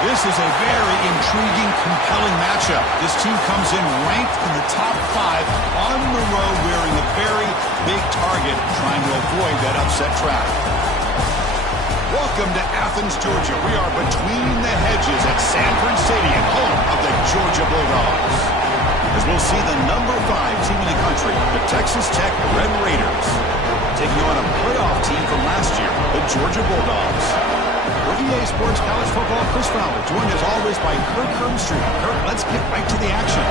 This is a very intriguing, compelling matchup. This team comes in ranked in the top 5 on the road wearing a very big target, trying to avoid that upset trap. Welcome to Athens, Georgia. We are between the hedges at Sanford Stadium, home of the Georgia Bulldogs. As we'll see the number 5 team in the country, the Texas Tech Red Raiders, taking on a playoff team from last year, the Georgia Bulldogs. For EA Sports College Football, Chris Fowler, joined as always by Kirk Herbstreit. Kirk, let's get right to the action.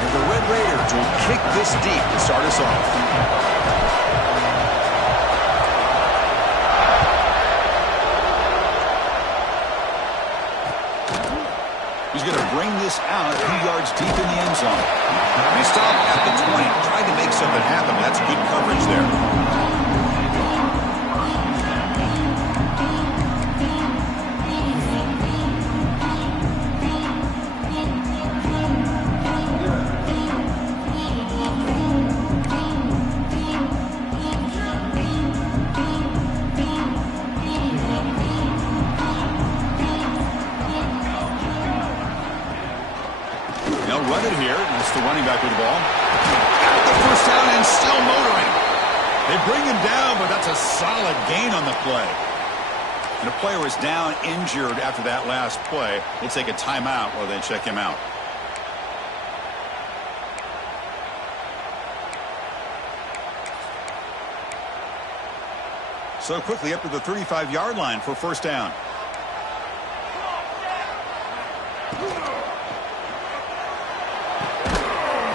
And the Red Raiders will kick this deep to start us off. He's going to bring this out a few yards deep in the end zone. He stopped at the 20, tried to make something happen. That's good coverage there. They'll run it here. That's the running back with the ball. Got the first down and still motoring. They bring him down, but that's a solid gain on the play. And a player is down injured after that last play. We'll take a timeout while they check him out. So quickly up to the 35-yard line for first down.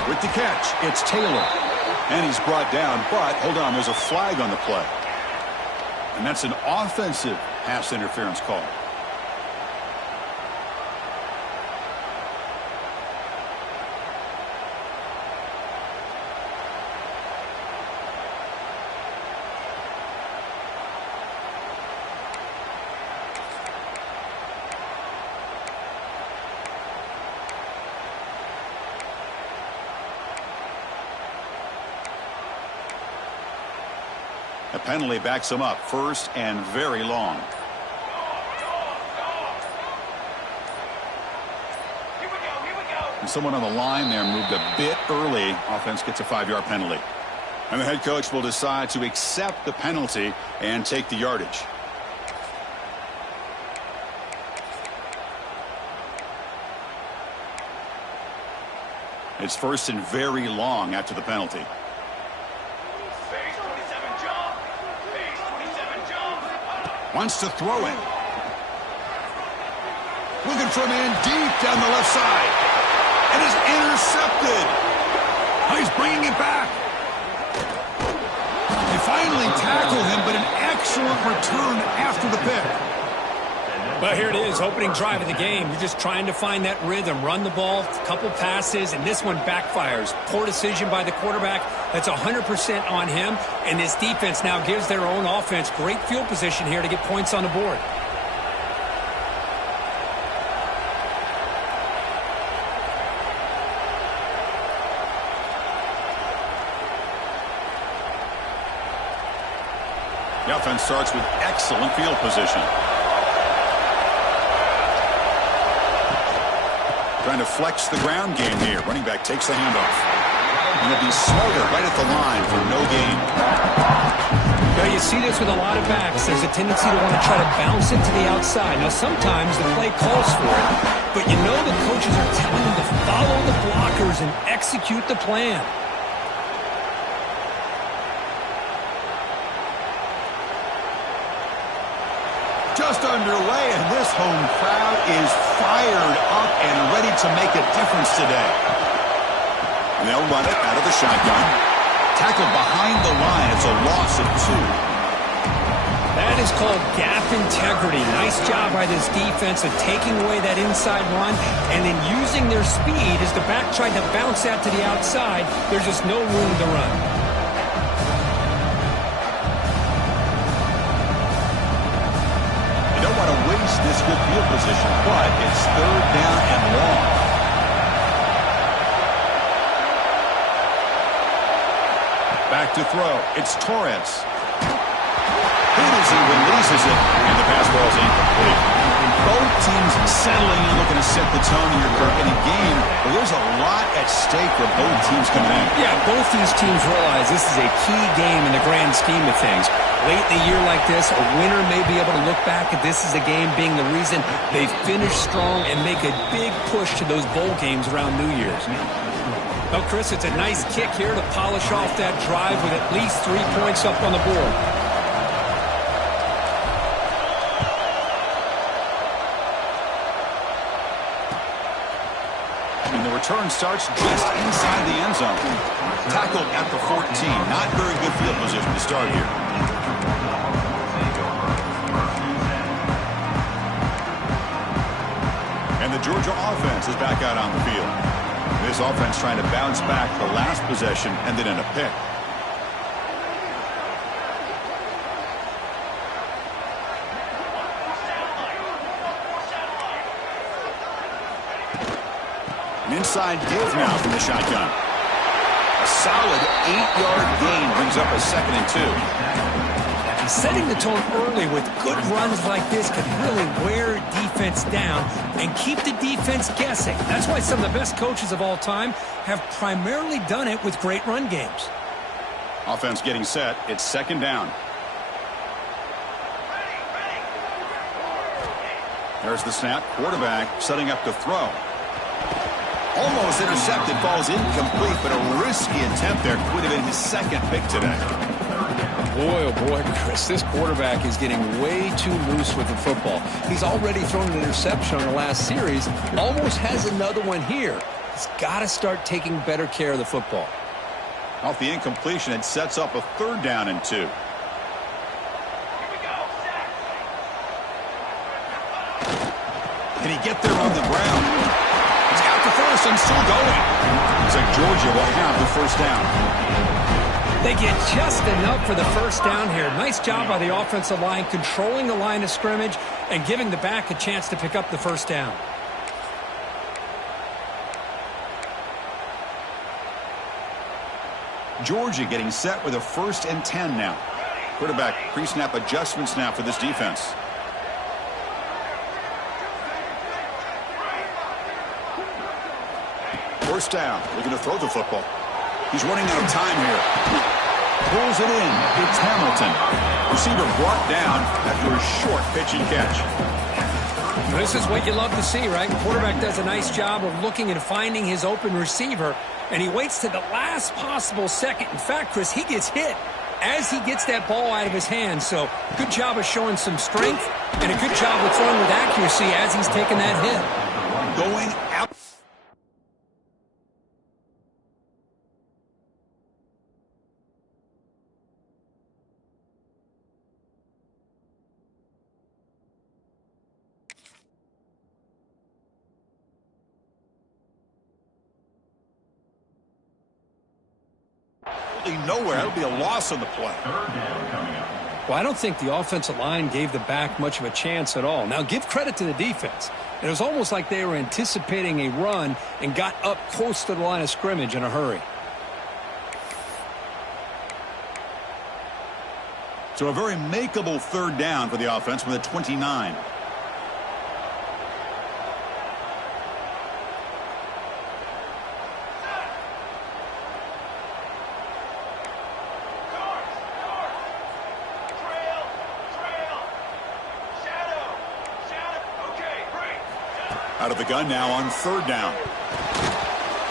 With the catch, it's Taylor. And he's brought down, but hold on, there's a flag on the play. And that's an offensive pass interference call. The penalty backs him up, first and very long. And someone on the line there moved a bit early. Offense gets a 5-yard penalty. And the head coach will decide to accept the penalty and take the yardage. It's first and very long after the penalty. Wants to throw it. Looking for a man deep down the left side. And is intercepted. Oh, he's bringing it back. They finally tackle him, but an excellent return after the pick. Well, here it is, opening drive of the game. You're just trying to find that rhythm, run the ball, a couple passes, and this one backfires. Poor decision by the quarterback. That's 100% on him, and this defense now gives their own offense great field position here to get points on the board. The offense starts with excellent field position. Trying to flex the ground game here. Running back takes the handoff. And they'll be smarter right at the line for no gain. Now you see this with a lot of backs. There's a tendency to want to try to bounce it to the outside. Now sometimes the play calls for it, but you know the coaches are telling them to follow the blockers and execute the plan. Just underway, and this home crowd is fired up and ready to make a difference today. And they'll run it out of the shotgun. Tackled behind the line. It's a loss of 2. That is called gap integrity. Nice job by this defense of taking away that inside run and then using their speed as the back tried to bounce out to the outside. There's just no room to run. This good field position, but it's third down and long. to throw. It's Torres. As he releases it, and the pass ball is incomplete. Both teams settling in, looking to set the tone here, Kirk, in a game where there's a lot at stake for both teams coming in. Yeah, both these teams realize this is a key game in the grand scheme of things. Late in a year like this, a winner may be able to look back at this as a game being the reason they finish strong and make a big push to those bowl games around New Year's. Well, Chris, it's a nice kick here to polish off that drive with at least 3 points up on the board. Return starts just inside the end zone. Tackled at the 14. Not very good field position to start here. And the Georgia offense is back out on the field. This offense trying to bounce back the last possession and then in a pick. Inside give now from the shotgun. A solid 8-yard gain brings up a 2nd and 2. Setting the tone early with good runs like this can really wear defense down and keep the defense guessing. That's why some of the best coaches of all time have primarily done it with great run games. Offense getting set. It's 2nd down. There's the snap. Quarterback setting up to throw. Almost intercepted, falls incomplete, but a risky attempt there. Could have been his 2nd pick today. Boy, oh boy, Chris, this quarterback is getting way too loose with the football. He's already thrown an interception on the last series, almost has another one here. He's got to start taking better care of the football. Off the incompletion, it sets up a 3rd down and 2. Can he get there on the ground? First and still going. Looks like Georgia will have the 1st down. They get just enough for the 1st down here. Nice job by the offensive line, controlling the line of scrimmage and giving the back a chance to pick up the 1st down. Georgia getting set with a 1st and 10 now. Quarterback pre-snap adjustments now for this defense. First down, looking to throw the football. He's running out of time here. Pulls it in. It's Hamilton. Receiver brought down after a short pitch and catch. This is what you love to see, right? The quarterback does a nice job of looking and finding his open receiver, and he waits to the last possible second. In fact, Chris, he gets hit as he gets that ball out of his hands. So good job of showing some strength and a good job of throwing with accuracy as he's taking that hit. Going out. Nowhere. That'll be a loss on the play. Well, I don't think the offensive line gave the back much of a chance at all. Now, give credit to the defense. It was almost like they were anticipating a run and got up close to the line of scrimmage in a hurry. So a very makeable 3rd down for the offense with a 29. Out of the gun now on 3rd down.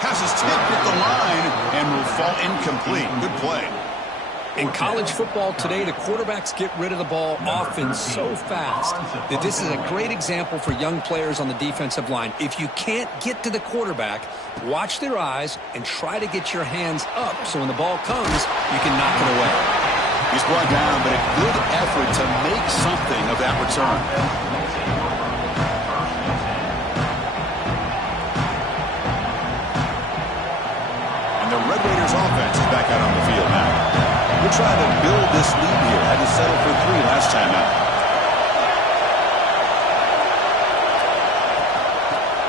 Pass is tipped at the line and will fall incomplete. Good play. In college football today, the quarterbacks get rid of the ball often so fast that this is a great example for young players on the defensive line. If you can't get to the quarterback, watch their eyes and try to get your hands up so when the ball comes, you can knock it away. He's brought down, but a good effort to make something of that return. The Red Raiders offense is back out on the field now. We're trying to build this lead here. Had to settle for 3 last time out.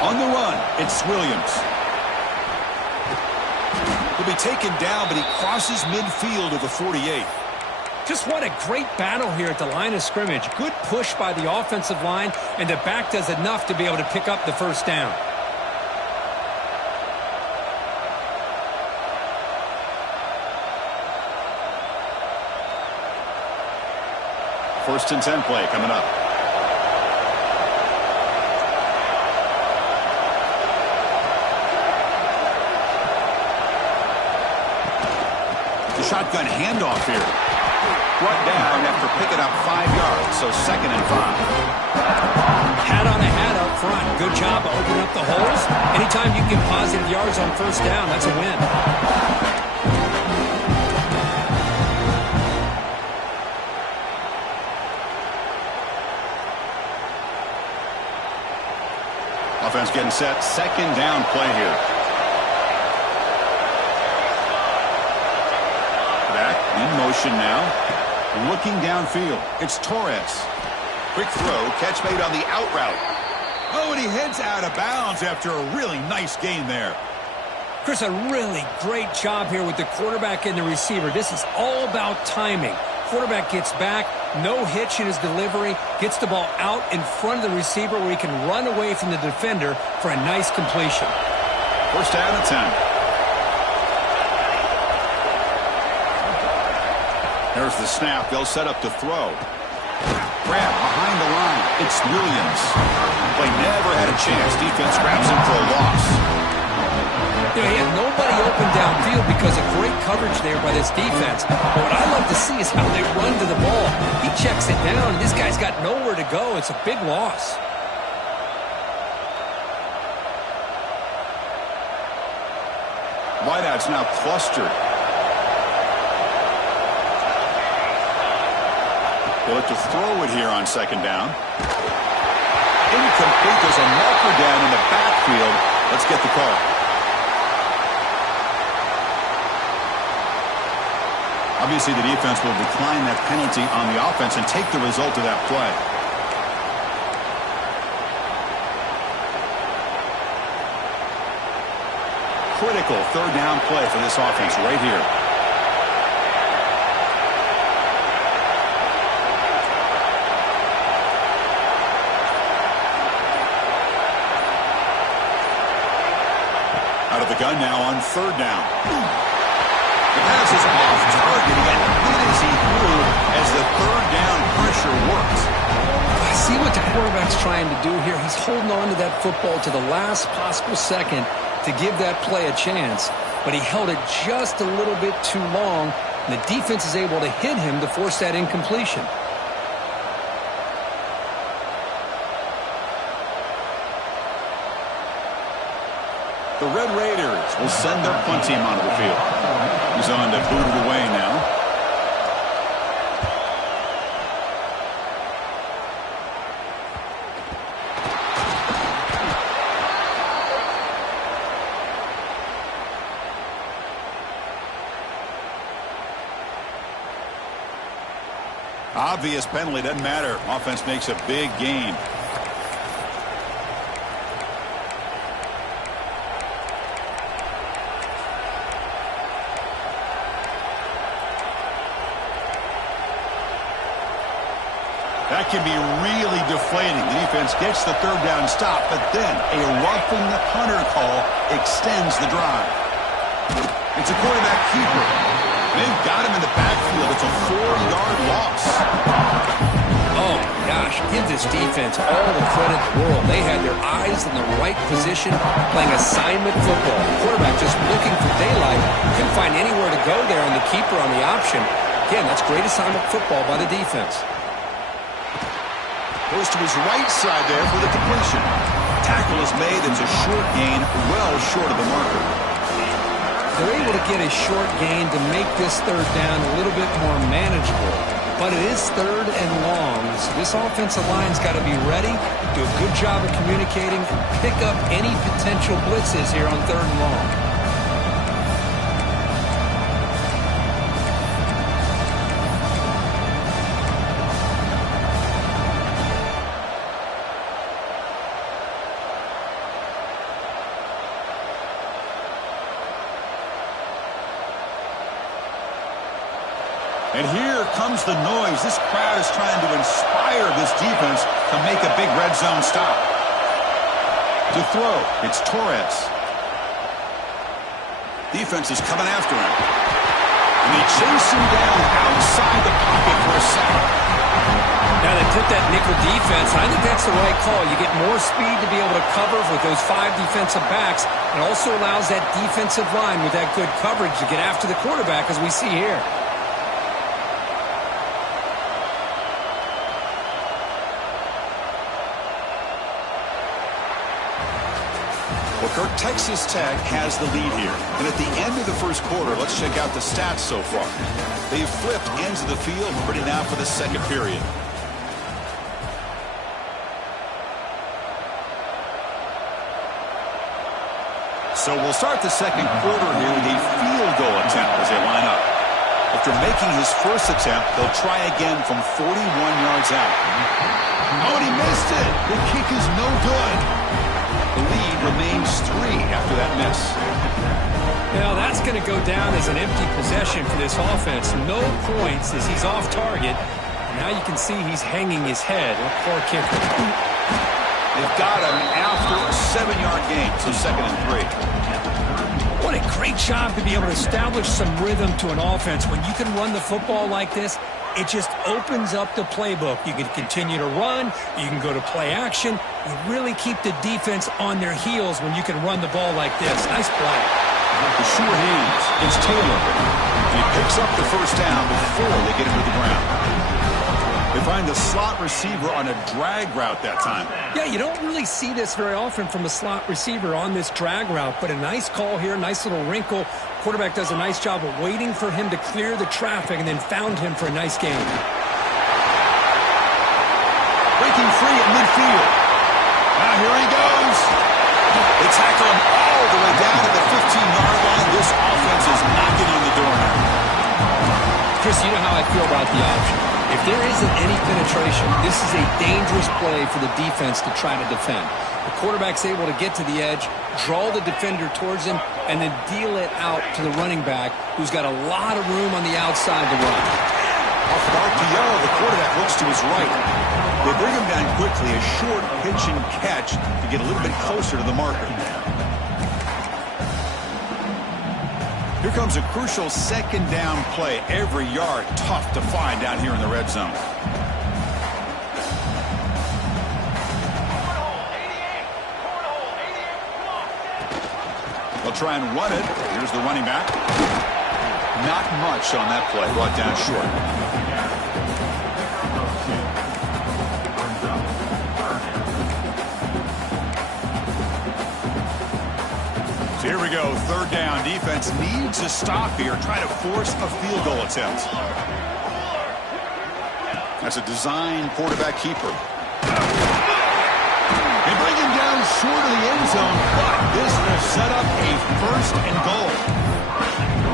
On the run, it's Williams. He'll be taken down, but he crosses midfield of the 48. Just what a great battle here at the line of scrimmage. Good push by the offensive line, and the back does enough to be able to pick up the first down. First and 10 play coming up. The shotgun handoff here. Brought down after picking up 5 yards, so 2nd and 5. Hat on a hat up front. Good job of opening up the holes. Anytime you can get positive yards on first down, that's a win. Offense getting set. 2nd down play here. Back in motion now. Looking downfield. It's Torres. Quick throw. Catch made on the out route. Oh, and he heads out of bounds after a really nice gain there. Chris, a really great job here with the quarterback and the receiver. This is all about timing. Quarterback gets back, no hitch in his delivery, gets the ball out in front of the receiver where he can run away from the defender for a nice completion. First down and 10. There's the snap. They'll set up to throw. Grab behind the line. It's Williams. Play never had a chance. Defense grabs him for a loss. You know, he had nobody open downfield because of great coverage there by this defense. But what I love to see is how they run to the ball. He checks it down, and this guy's got nowhere to go. It's a big loss. Wideouts now clustered. They'll look to throw it here on 2nd down. Incomplete. There's a marker down in the backfield. Let's get the call. Obviously, the defense will decline that penalty on the offense and take the result of that play. Critical 3rd down play for this offense right here. Out of the gun now on 3rd down. The pass is off target. He got hit as he threw as the 3rd down pressure works. I see what the quarterback's trying to do here. He's holding on to that football to the last possible second to give that play a chance. But he held it just a little bit too long, and the defense is able to hit him to force that incompletion. The Red Raiders will send their punt team onto the field. He's on to boot it away now. Obvious penalty, doesn't matter. Offense makes a big gain. That can be really deflating. The defense gets the 3rd down stop, but then a roughing the punter call extends the drive. It's a quarterback keeper. They've got him in the backfield. It's a 4-yard loss. Oh, gosh, give this defense all the credit in the world. They had their eyes in the right position, playing assignment football. The quarterback just looking for daylight. Couldn't find anywhere to go there on the keeper on the option. Again, that's great assignment football by the defense. Goes to his right side there for the completion. Tackle is made. It's a short gain, well short of the marker. They're able to get a short gain to make this 3rd down a little bit more manageable. But it is 3rd and long, so this offensive line's got to be ready, do a good job of communicating, and pick up any potential blitzes here on 3rd and long. And here comes the noise. This crowd is trying to inspire this defense to make a big red zone stop. To throw, it's Torres. Defense is coming after him. And they chase him down outside the pocket for a sack. Now they put that nickel defense, and I think that's the right call. You get more speed to be able to cover with those 5 defensive backs. It also allows that defensive line with that good coverage to get after the quarterback, as we see here. Well, Kirk, Texas Tech has the lead here. And at the end of the first quarter, let's check out the stats so far. They've flipped ends of the field, ready now for the second period. So we'll start the second quarter here with a field goal attempt as they line up. After making his first attempt, they'll try again from 41 yards out. Oh, and he missed it. The kick is no good. The lead remains 3 after that miss. Now that's going to go down as an empty possession for this offense. No points as he's off target. Now you can see he's hanging his head. Poor kicker. They've got him after a 7-yard gain, so 2nd and 3. What a great job to be able to establish some rhythm to an offense. When you can run the football like this, it just opens up the playbook. You can continue to run. You can go to play action. You really keep the defense on their heels when you can run the ball like this. Nice play. The sure hands. It's Taylor. And he picks up the first down before they get him to the ground. They find the slot receiver on a drag route that time. Yeah, you don't really see this very often from a slot receiver on this drag route, but a nice call here, nice little wrinkle. Quarterback does a nice job of waiting for him to clear the traffic and then found him for a nice gain. Breaking free at midfield. Now here he goes. They tackle him all the way down to the 15-yard line. This offense is knocking on the door now. Chris, you know how I feel about the option. If there isn't any penetration, this is a dangerous play for the defense to try to defend. The quarterback's able to get to the edge, draw the defender towards him, and then deal it out to the running back, who's got a lot of room on the outside to run. Off of RPO, the quarterback looks to his right. They bring him down quickly, a short pitch and catch to get a little bit closer to the marker. Here comes a crucial 2nd down play. Every yard tough to find down here in the red zone. They'll try and run it. Here's the running back. Not much on that play. Brought down short. So here we go, 3rd down. Defense needs a stop here, try to force a field goal attempt. That's a design quarterback keeper. They bring him down short of the end zone, but this will set up a 1st and goal.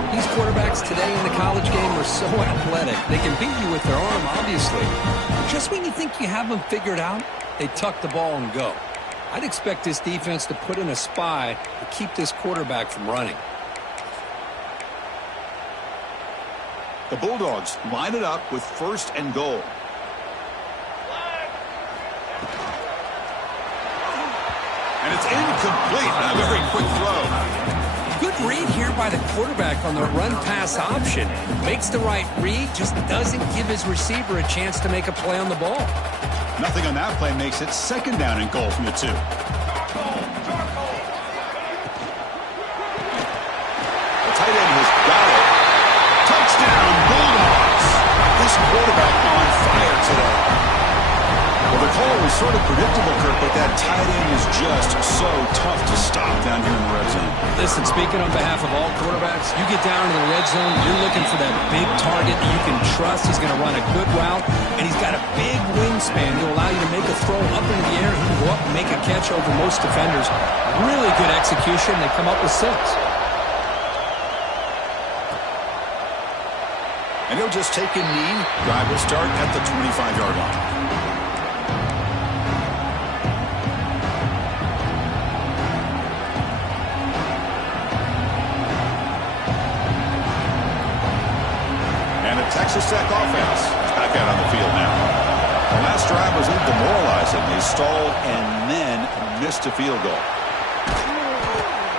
These quarterbacks today in the college game are so athletic. They can beat you with their arm, obviously. But just when you think you have them figured out, they tuck the ball and go. I'd expect this defense to put in a spy to keep this quarterback from running. The Bulldogs line it up with 1st and goal. And it's incomplete on a very quick throw. Good read here by the quarterback on the run-pass option. Makes the right read, just doesn't give his receiver a chance to make a play on the ball. Nothing on that play makes it 2nd down and goal from the 2. The tight end has got it. Touchdown, Bulldogs. This quarterback on fire today. Well, the call was sort of predictable, Kirk, but that tight end is just so tough to stop down here in the red zone. Listen, speaking on behalf of all quarterbacks, you get down to the red zone, you're looking for that big target that you can trust. He's going to run a good route, and he's got a big wingspan to allow you to make a throw up into the air. He can go up and make a catch over most defenders. Really good execution. They come up with 6. And he'll just take a knee. Drive will start at the 25-yard line. Texas Nebraska-Tech offense is back out on the field now. The last drive was a little demoralizing. They stalled and then missed a field goal.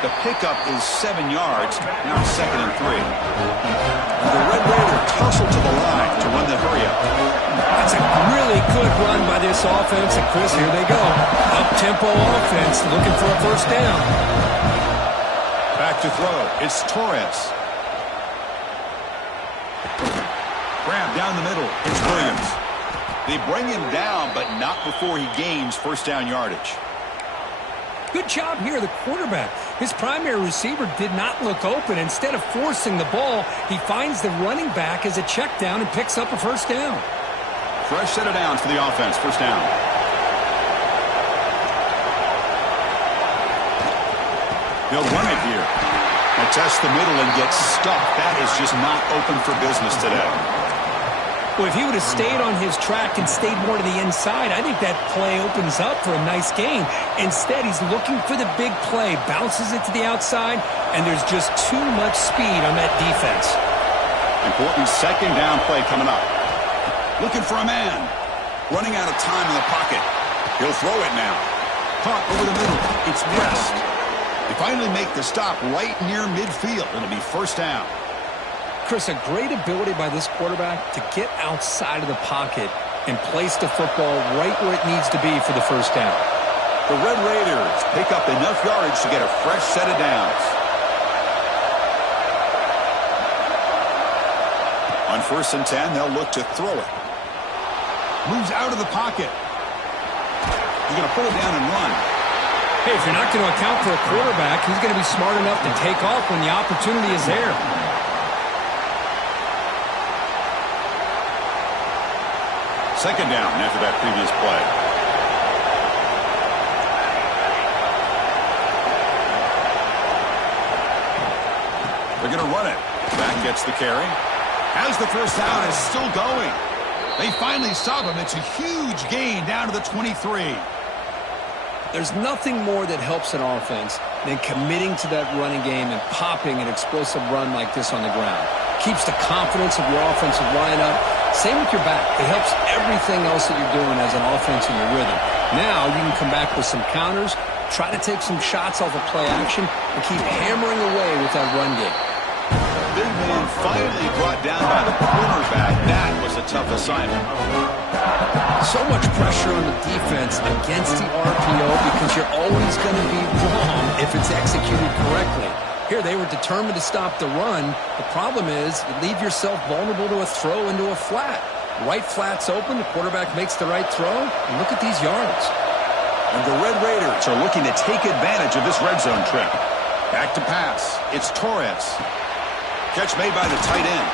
The pickup is 7 yards. Now it's 2nd and 3. The Red Raiders hustle to the line to run the hurry-up. That's a really good run by this offense. And, Chris, here they go. Up-tempo offense looking for a first down. Back to throw. It's Torres. Grab down the middle. It's Williams. They bring him down, but not before he gains first down yardage. Good job here, the quarterback. His primary receiver did not look open. Instead of forcing the ball, he finds the running back as a check down and picks up a first down. Fresh set of downs for the offense. First down. They'll run it here. They test the middle and get stuck. That is just not open for business today. Well, if he would have stayed on his track and stayed more to the inside, I think that play opens up for a nice gain. Instead, he's looking for the big play, bounces it to the outside, and there's just too much speed on that defense. Important second down play coming up. Looking for a man. Running out of time in the pocket. He'll throw it now. Caught over the middle. It's West. They finally make the stop right near midfield. It'll be first down. Chris, a great ability by this quarterback to get outside of the pocket and place the football right where it needs to be for the first down. The Red Raiders pick up enough yardage to get a fresh set of downs. On 1st and 10, they'll look to throw it. Moves out of the pocket. He's going to pull it down and run. Hey, if you're not going to account for a quarterback, he's going to be smart enough to take off when the opportunity is there. Second down after that previous play. They're going to run it. Back gets the carry. As the first down is still going. They finally stop him. It's a huge gain down to the 23. There's nothing more that helps an offense than committing to that running game and popping an explosive run like this on the ground. Keeps the confidence of your offensive line up. Same with your back. It helps everything else that you're doing as an offense in your rhythm. Now you can come back with some counters, try to take some shots off of play action, and keep hammering away with that run game. Big man finally brought down by the cornerback. That was a tough assignment. So much pressure on the defense against the RPO because you're always going to be wrong if it's executed correctly. Here, they were determined to stop the run. The problem is you leave yourself vulnerable to a throw into a flat. Right flat's open. The quarterback makes the right throw. And look at these yards. And the Red Raiders are looking to take advantage of this red zone trip. Back to pass. It's Torres. Catch made by the tight end.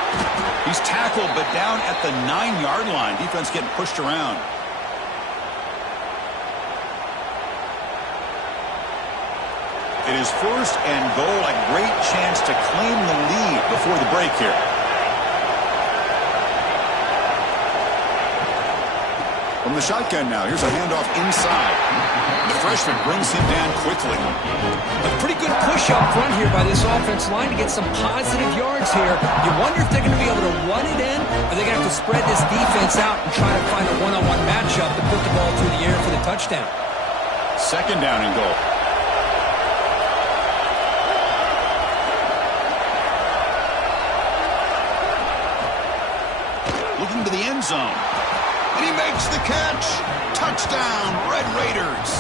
He's tackled, but down at the 9-yard line. Defense getting pushed around. It is first and goal, a great chance to claim the lead before the break here. From the shotgun now, here's a handoff inside. The freshman brings him down quickly. A pretty good push up front here by this offensive line to get some positive yards here. You wonder if they're going to be able to run it in, or they're going to have to spread this defense out and try to find a one-on-one matchup to put the ball through the air for the touchdown. Second down and goal. Looking to the end zone. And he makes the catch. Touchdown, Red Raiders.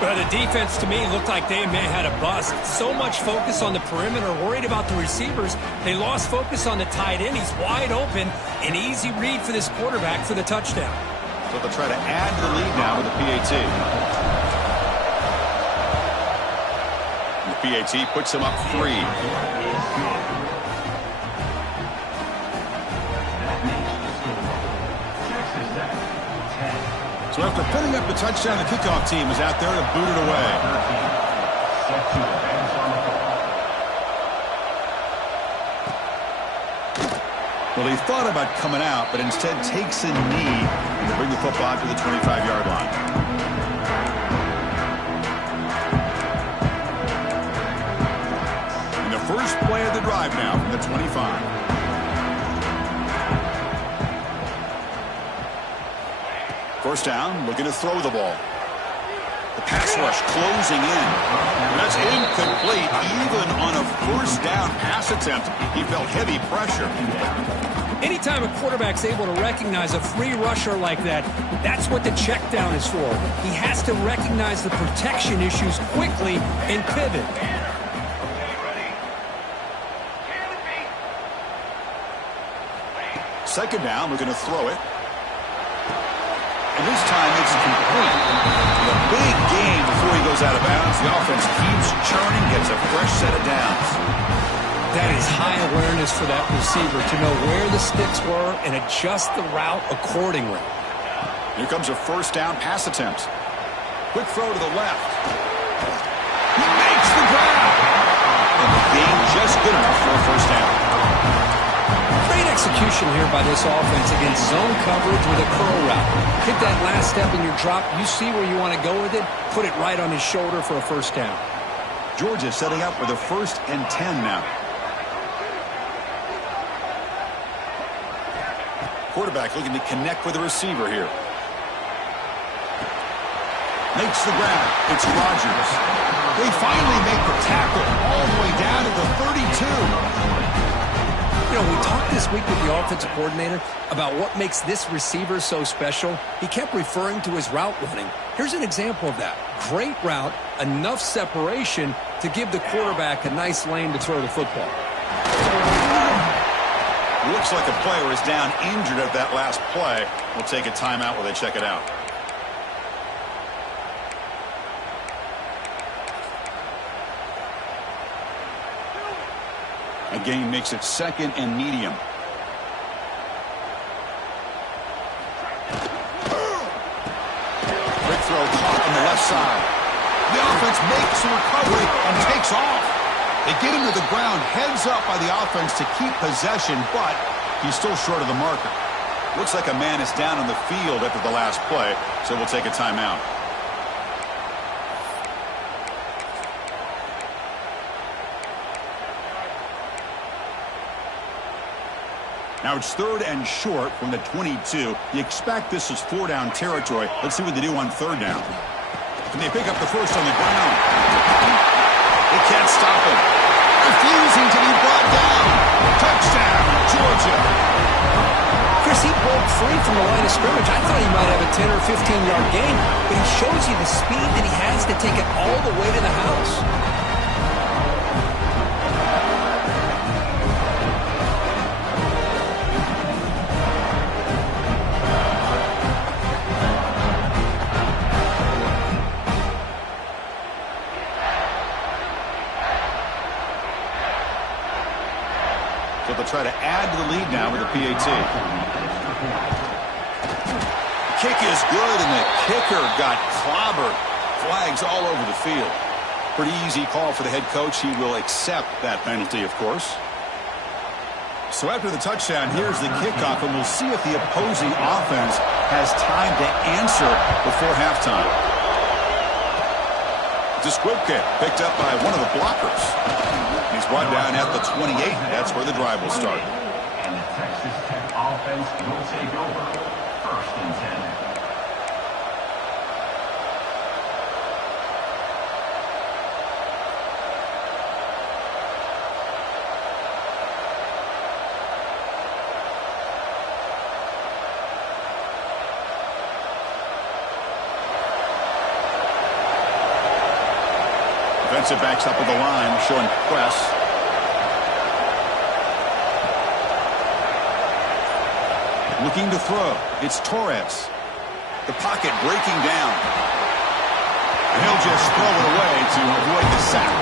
Well, the defense, to me, looked like they may have had a bust. So much focus on the perimeter, worried about the receivers. They lost focus on the tight end. He's wide open. An easy read for this quarterback for the touchdown. So they'll try to add to the lead now with the PAT. And the PAT puts him up 3. So after putting up the touchdown, the kickoff team is out there to boot it away. Well, he thought about coming out, but instead takes a knee to bring the football to the 25-yard line. And the first play of the drive now from the 25. First down, looking to throw the ball. The pass rush closing in. That's incomplete. Even on a first down pass attempt, he felt heavy pressure. Anytime a quarterback's able to recognize a free rusher like that, that's what the check down is for. He has to recognize the protection issues quickly and pivot. Second down, we're going to throw it. And this time it's complete. A big gain before he goes out of bounds. The offense keeps churning, gets a fresh set of downs. That is high awareness for that receiver to know where the sticks were and adjust the route accordingly. Here comes a first down pass attempt. Quick throw to the left. He makes the grab. And the gain just good enough for a first down. Great execution here by this offense against zone coverage with a curl route. Hit that last step in your drop. You see where you want to go with it. Put it right on his shoulder for a first down. Georgia setting up with a 1st and 10 now. Quarterback looking to connect with the receiver here. Makes the grab. It's Rodgers. They finally make the tackle all the way down to the 32. You know, we talked this week with the offensive coordinator about what makes this receiver so special. He kept referring to his route running. Here's an example of that. Great route, enough separation to give the quarterback a nice lane to throw the football. Looks like a player is down injured at that last play. We'll take a timeout while they check it out. A gain makes it 2nd and medium. Quick throw caught on the left side. The offense makes a recovery and takes off. They get him to the ground, heads up by the offense to keep possession, but he's still short of the marker. Looks like a man is down on the field after the last play, so we'll take a timeout. Now it's 3rd and short from the 22. You expect this is 4-down territory. Let's see what they do on 3rd down. Can they pick up the first on the ground? They can't stop him. Refusing to be brought down. Touchdown, Georgia. Chris, he broke free from the line of scrimmage. I thought he might have a 10 or 15-yard gain, but he shows you the speed that he has to take it all the way to the house. So they'll try to add to the lead now with a PAT. Kick is good, and the kicker got clobbered. Flags all over the field. Pretty easy call for the head coach. He will accept that penalty, of course. So after the touchdown, here's the kickoff, and we'll see if the opposing offense has time to answer before halftime. It's a squib kick picked up by one of the blockers. He's brought down at the 28. That's where the drive will start. And the Texas Tech offense will take over 1st and 10. Defensive backs up with the line, showing press. Looking to throw. It's Torres. The pocket breaking down. And he'll just throw it away to avoid the sack.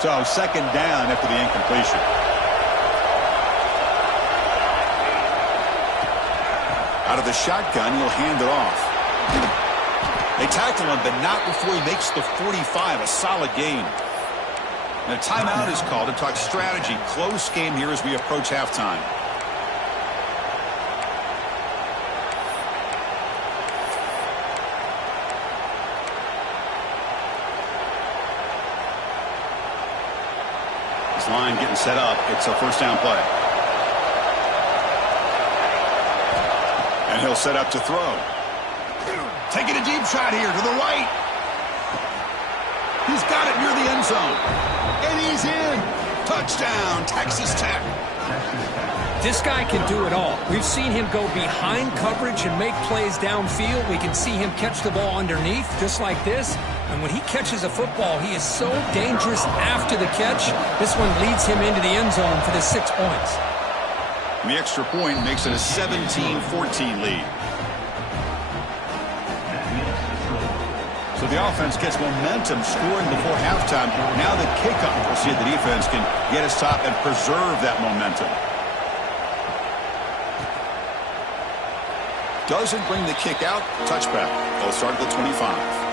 So 2nd down after the incompletion. Out of the shotgun, he'll hand it off. They tackle him, but not before he makes the 45, a solid gain. And a timeout is called to talk strategy. Close game here as we approach halftime. This line getting set up. It's a first down play. And he'll set up to throw. Taking a deep shot here to the right. He's got it near the end zone. And he's in. Touchdown, Texas Tech. This guy can do it all. We've seen him go behind coverage and make plays downfield. We can see him catch the ball underneath, just like this. And when he catches a football, he is so dangerous after the catch. This one leads him into the end zone for the 6 points. And the extra point makes it a 17-14 lead. So the offense gets momentum scoring before halftime. Now the kickoff. We'll see if the defense can get his top and preserve that momentum. Doesn't bring the kick out. Touchback. They'll start at the 25.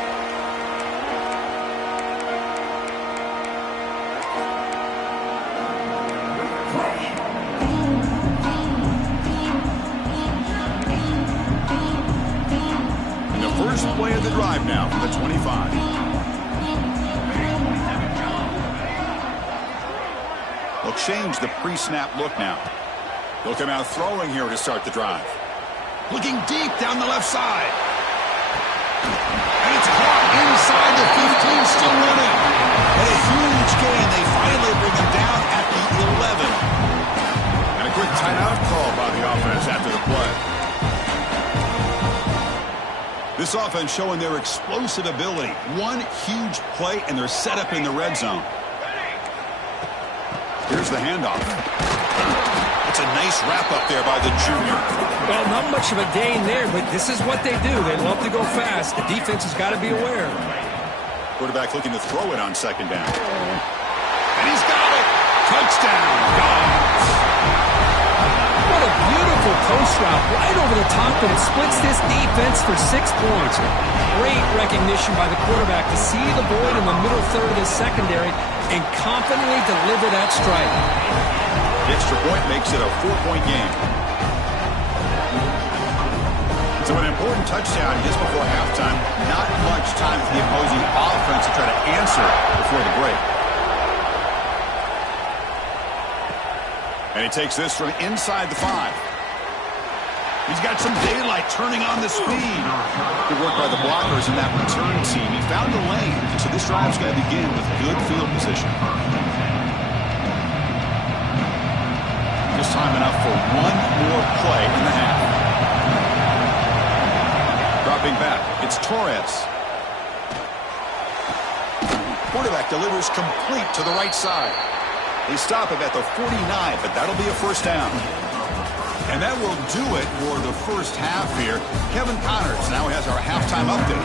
First play of the drive now from the 25. They'll change the pre-snap look now. They'll come out throwing here to start the drive. Looking deep down the left side. And it's caught inside the 15, still running. And a huge gain. They finally bring him down at the 11. And a quick timeout call by the offense after the play. This offense showing their explosive ability. One huge play, and they're set up in the red zone. Here's the handoff. It's a nice wrap-up there by the junior. Well, not much of a gain there, but this is what they do. They love to go fast. The defense has got to be aware. Quarterback looking to throw it on second down. And he's got it. Touchdown, Dogs. What a beautiful post route right over the top, and it splits this defense for 6 points. Great recognition by the quarterback to see the void in the middle third of the secondary and confidently deliver that strike. The extra point makes it a 4-point game. So an important touchdown just before halftime. Not much time for the opposing offense to try to answer before the break. And he takes this from inside the 5. He's got some daylight turning on the speed. Good work by the blockers in that return team. He found the lane. So this drive's going to begin with good field position. Just time enough for one more play in the half. Dropping back, it's Torres. Quarterback delivers complete to the right side. They stop him at the 49, but that'll be a first down. And that will do it for the first half here. Kevin Connors now has our halftime update.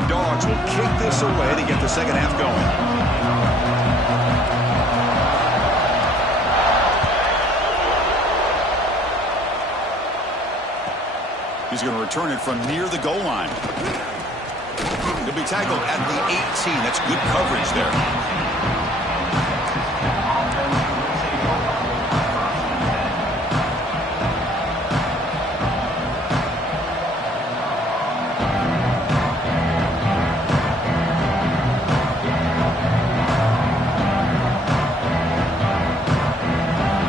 The Dogs will kick this away to get the second half going. He's going to return it from near the goal line. He'll be tackled at the 18. That's good coverage there.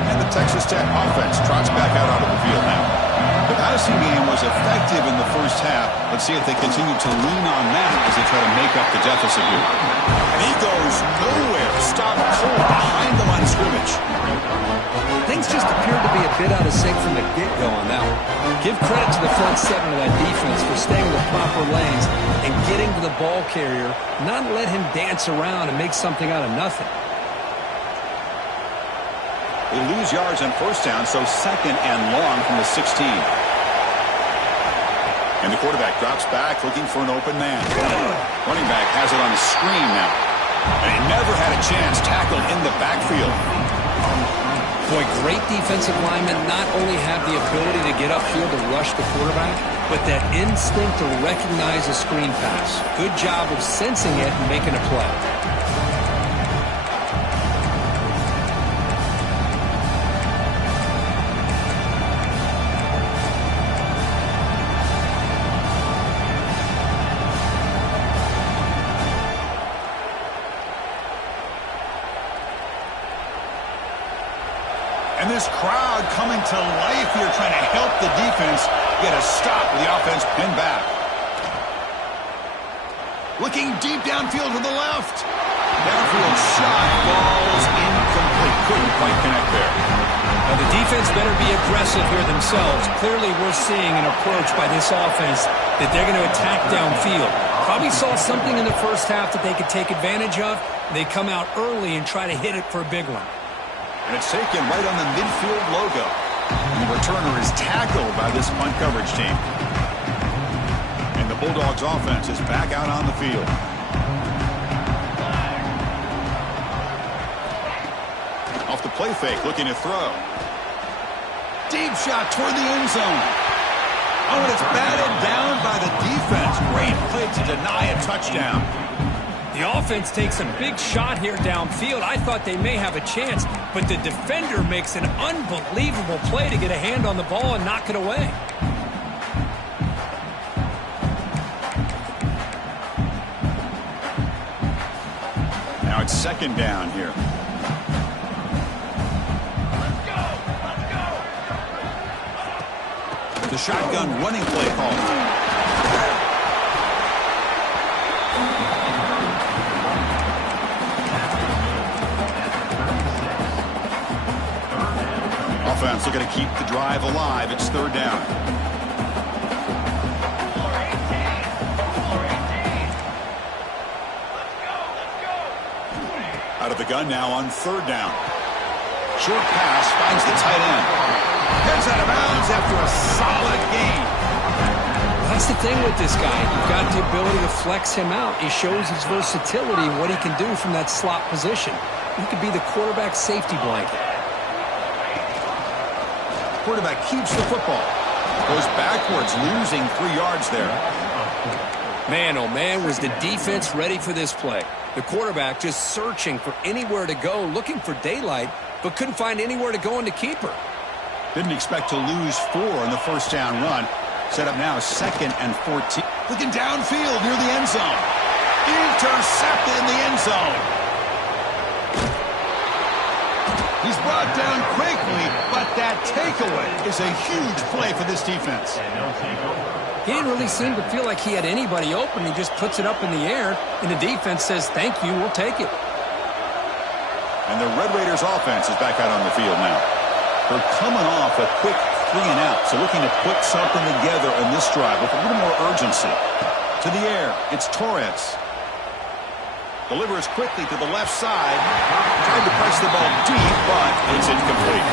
And the Texas Tech offense trots back out onto the field now. The passing game was effective in the first half. Let's see if they continue to lean on that as they try to make up the deficit here. And he goes nowhere. Stop cold behind the line of scrimmage. Things just appeared to be a bit out of sync from the get-go on that one. Give credit to the front seven of that defense for staying in the proper lanes and getting to the ball carrier, not let him dance around and make something out of nothing. They lose yards on first down, so second and long from the 16. And the quarterback drops back looking for an open man. Running back has it on a screen now. And he never had a chance, tackled in the backfield. Boy, great defensive linemen not only have the ability to get upfield and rush the quarterback, but that instinct to recognize a screen pass. Good job of sensing it and making a play. And this crowd coming to life here, trying to help the defense get a stop with the offense pinned back. Looking deep downfield to the left. Downfield shot falls incomplete. Couldn't quite connect there. Now the defense better be aggressive here themselves. Clearly we're seeing an approach by this offense that they're going to attack downfield. Probably saw something in the first half that they could take advantage of. They come out early and try to hit it for a big one. And it's taken right on the midfield logo. And the returner is tackled by this punt coverage team. And the Bulldogs offense is back out on the field. Off the play fake, looking to throw. Deep shot toward the end zone. Oh, and it's batted down by the defense. Great play to deny a touchdown. The offense takes a big shot here downfield. I thought they may have a chance, but the defender makes an unbelievable play to get a hand on the ball and knock it away. Now it's second down here. The shotgun running play call. Offense looking to keep the drive alive. It's third down. Out of the gun now on third down. Short pass finds the tight end. Heads out of bounds after a solid gain. That's the thing with this guy. You've got the ability to flex him out. He shows his versatility and what he can do from that slot position. He could be the quarterback safety blanket. Quarterback keeps the football. Goes backwards, losing 3 yards there. Man, oh man, was the defense ready for this play. The quarterback just searching for anywhere to go, looking for daylight, but couldn't find anywhere to go in the keeper. Didn't expect to lose 4 on the first down run. Set up now 2nd and 14. Looking downfield near the end zone. Intercepted in the end zone. He's brought down quickly, but that takeaway is a huge play for this defense. He didn't really seem to feel like he had anybody open. He just puts it up in the air, and the defense says, thank you, we'll take it. And the Red Raiders offense is back out on the field now. They're coming off a quick 3 and out, so looking to put something together in this drive with a little more urgency. To the air, it's Torres. Delivers quickly to the left side. Tried to press the ball deep, but it's incomplete.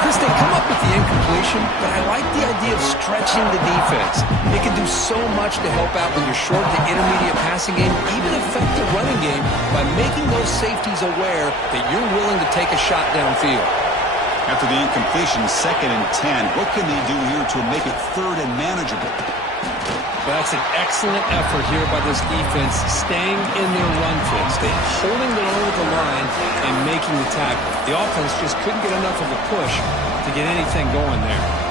Chris, they come up with the incompletion, but I like the idea of stretching the defense. It can do so much to help out with your short to intermediate passing game, even affect the running game by making those safeties aware that you're willing to take a shot downfield. After the incompletion, 2nd and 10. What can they do here to make it 3rd and manageable? Well, that's an excellent effort here by this defense, staying in their run fix, holding their own with the line and making the tackle. The offense just couldn't get enough of a push to get anything going there.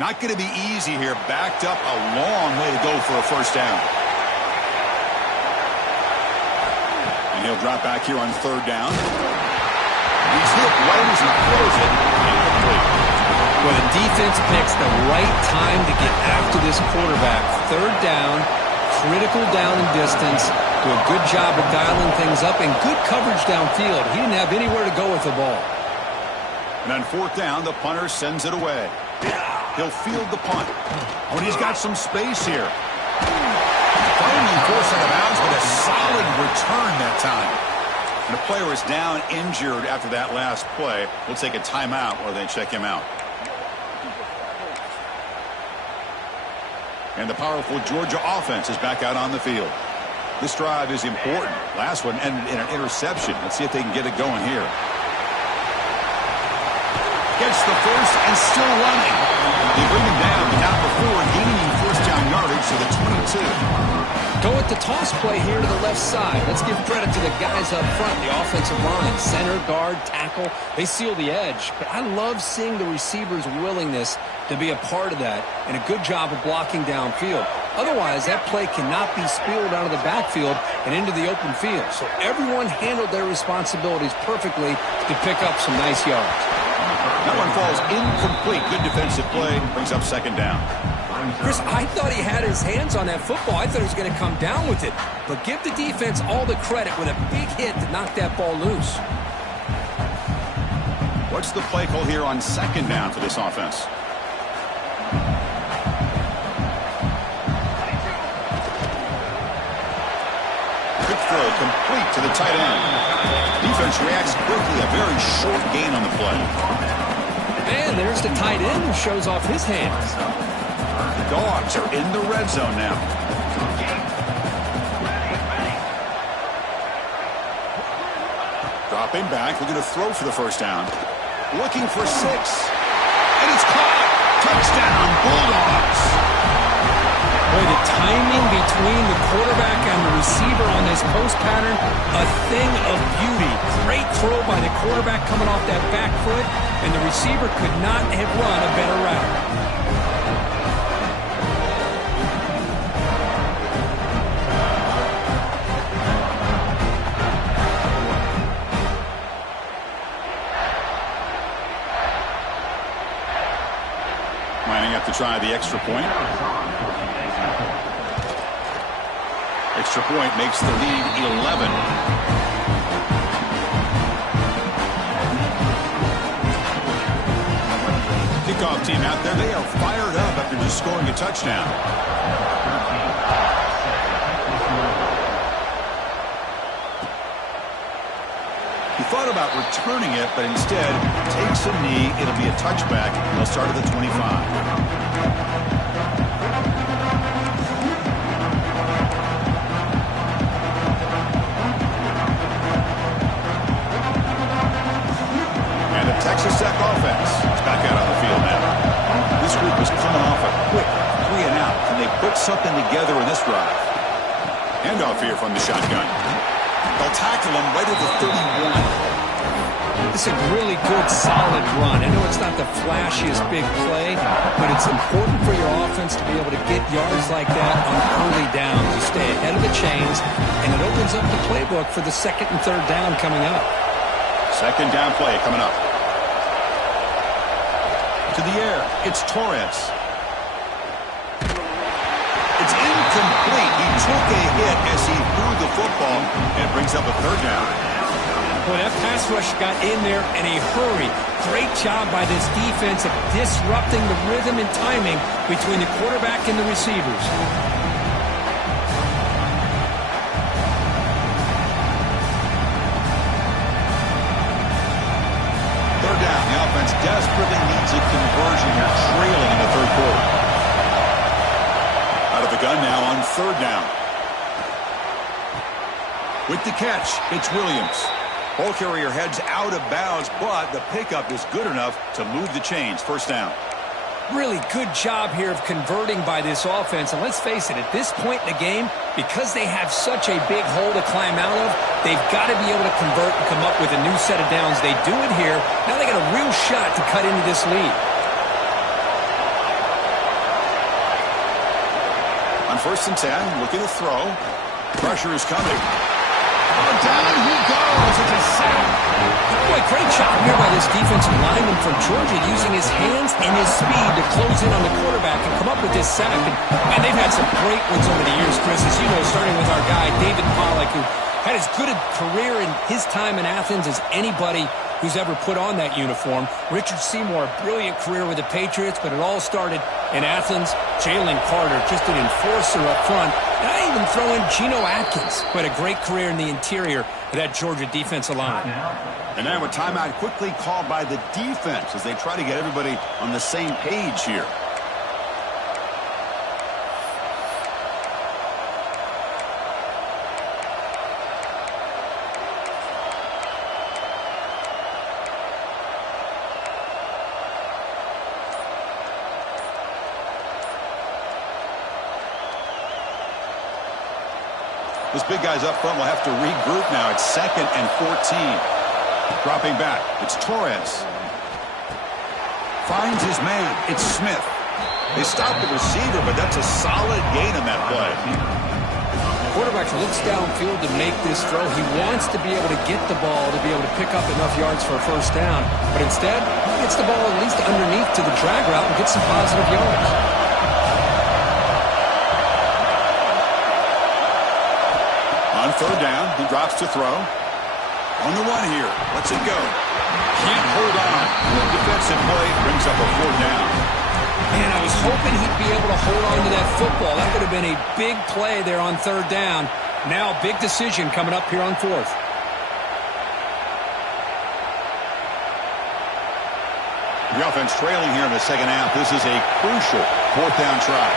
Not going to be easy here. Backed up a long way to go for a first down. And he'll drop back here on third down. He's hit right as he throws it. Incomplete. Well, the defense picks the right time to get after this quarterback. Third down, critical down and distance. Do a good job of dialing things up and good coverage downfield. He didn't have anywhere to go with the ball. And on fourth down, the punter sends it away. He'll field the punt. Oh, and he's got some space here. Finally forced out of bounds, but a solid return that time. And the player is down injured after that last play. We'll take a timeout while they check him out. And the powerful Georgia offense is back out on the field. This drive is important. Last one ended in an interception. Let's see if they can get it going here. Gets the first and still running. They bring him down, but not before gaining first down yardage to the 22. Go with the toss play here to the left side. Let's give credit to the guys up front, the offensive line, center, guard, tackle. They seal the edge. But I love seeing the receiver's willingness to be a part of that and a good job of blocking downfield. Otherwise, that play cannot be spilled out of the backfield and into the open field. So everyone handled their responsibilities perfectly to pick up some nice yards. That one falls incomplete. Good defensive play. Brings up second down. Chris, I thought he had his hands on that football. I thought he was going to come down with it. But give the defense all the credit with a big hit to knock that ball loose. What's the play call here on second down for this offense? Quick throw complete to the tight end. Defense reacts quickly. A very short gain on the play. And there's the tight end who shows off his hands. The Dogs are in the red zone now. Dropping back, looking to throw for the first down. Looking for 6. And it's caught. Touchdown, Bulldogs. Boy, the timing between the quarterback and the receiver on this post pattern, a thing of beauty. Great throw by the quarterback coming off that back foot, and the receiver could not have run a better route. Lining up to try the extra point. Extra point makes the lead 11. Kickoff team out there. They are fired up after just scoring a touchdown. He thought about returning it, but instead takes a knee. It'll be a touchback. They'll start at the 25. Texas Tech offense is back out on the field now. This group is coming off a quick 3 and out. Can they put something together in this drive? Handoff here from the shotgun. They'll tackle him right at the 31. This is a really good, solid run. I know it's not the flashiest big play, but it's important for your offense to be able to get yards like that on early downs. You stay ahead of the chains, and it opens up the playbook for the second and third down coming up. Second down play coming up. To the air, it's Torres. It's incomplete. He took a hit as he threw the football and brings up a third down. Boy, that pass rush got in there in a hurry. Great job by this defense of disrupting the rhythm and timing between the quarterback and the receivers. Desperately needs a conversion here, trailing in the third quarter. Out of the gun now on third down. With the catch, it's Williams. Ball carrier heads out of bounds, but the pickup is good enough to move the chains. First down. Really good job here of converting by this offense. And let's face it, at this point in the game, because they have such a big hole to climb out of, they've got to be able to convert and come up with a new set of downs. They do it here. Now they got a real shot to cut into this lead. first and 10, looking to throw. Pressure is coming. Oh, down he goes. It's a sack. Boy, great job here by this defensive lineman from Georgia, using his hands and his speed to close in on the quarterback and come up with this sack. And, man, they've had some great ones over the years, Chris, as you know, starting with our guy, David Pollack, who had as good a career in his time in Athens as anybody who's ever put on that uniform. Richard Seymour, brilliant career with the Patriots, but it all started in Athens. Jalen Carter, just an enforcer up front. And I even throw in Geno Atkins, who had a great career in the interior of that Georgia defensive line. And now a timeout quickly called by the defense as they try to get everybody on the same page here. This big guy's up front will have to regroup now. It's 2nd and 14. Dropping back. It's Torres. Finds his man. It's Smith. They stop the receiver, but that's a solid gain on that play. Quarterback looks downfield to make this throw. He wants to be able to get the ball to be able to pick up enough yards for a first down. But instead, he gets the ball at least underneath to the drag route and gets some positive yards. On 3rd down, he drops to throw. On the run here. Lets it go. Can't hold on. Good defensive play brings up a 4th down. Man, I was hoping he'd be able to hold on to that football. That would have been a big play there on 3rd down. Now, big decision coming up here on 4th. The offense trailing here in the 2nd half. This is a crucial 4th down try.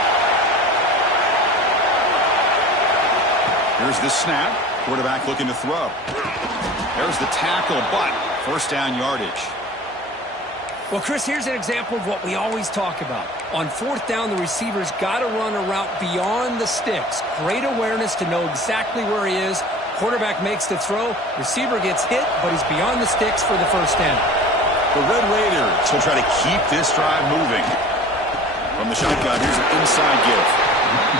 Here's the snap. Quarterback looking to throw. There's the tackle, but 1st down yardage. Well, Chris, here's an example of what we always talk about. On 4th down, the receiver's got to run a route beyond the sticks. Great awareness to know exactly where he is. Quarterback makes the throw. Receiver gets hit, but he's beyond the sticks for the 1st down. The Red Raiders will try to keep this drive moving. From the shotgun, here's an inside give.